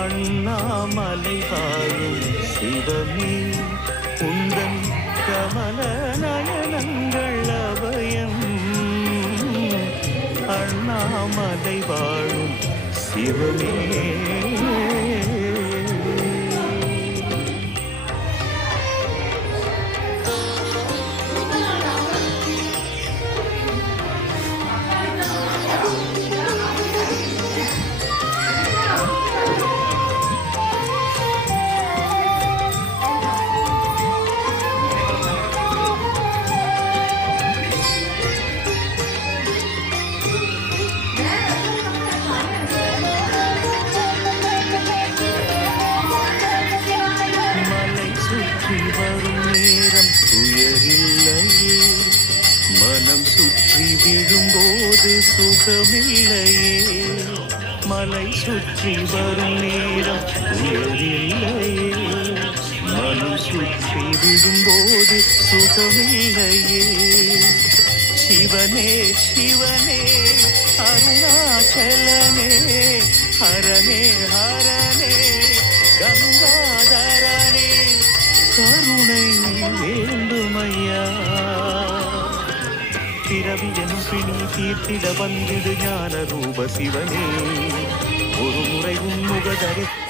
அண்ணாமலை வாழும் சிவமே குந்தன் கமல நயனங்கள் அபயம். அண்ணாமலை வாழும் சிவமே. வரும் நேரம் துயரில்லையே, மனம் சுற்றி விழும்போது சுகமில்லையே. மலை சுற்றி வரும் நேரம் துயரில்லையே, மனம் சுற்றி விழும்போது சுகமில்லையே. சிவனே சிவனே அருணாச்சலனே, ஹரனே ஹரனே கங்காதரனே, கருணை வேண்டுமையா. பிறவி எனும் பிணி தீர்த்திட வந்திடு ஞான ரூப சிவனே. ஒரு முறை உன்முக தரித்து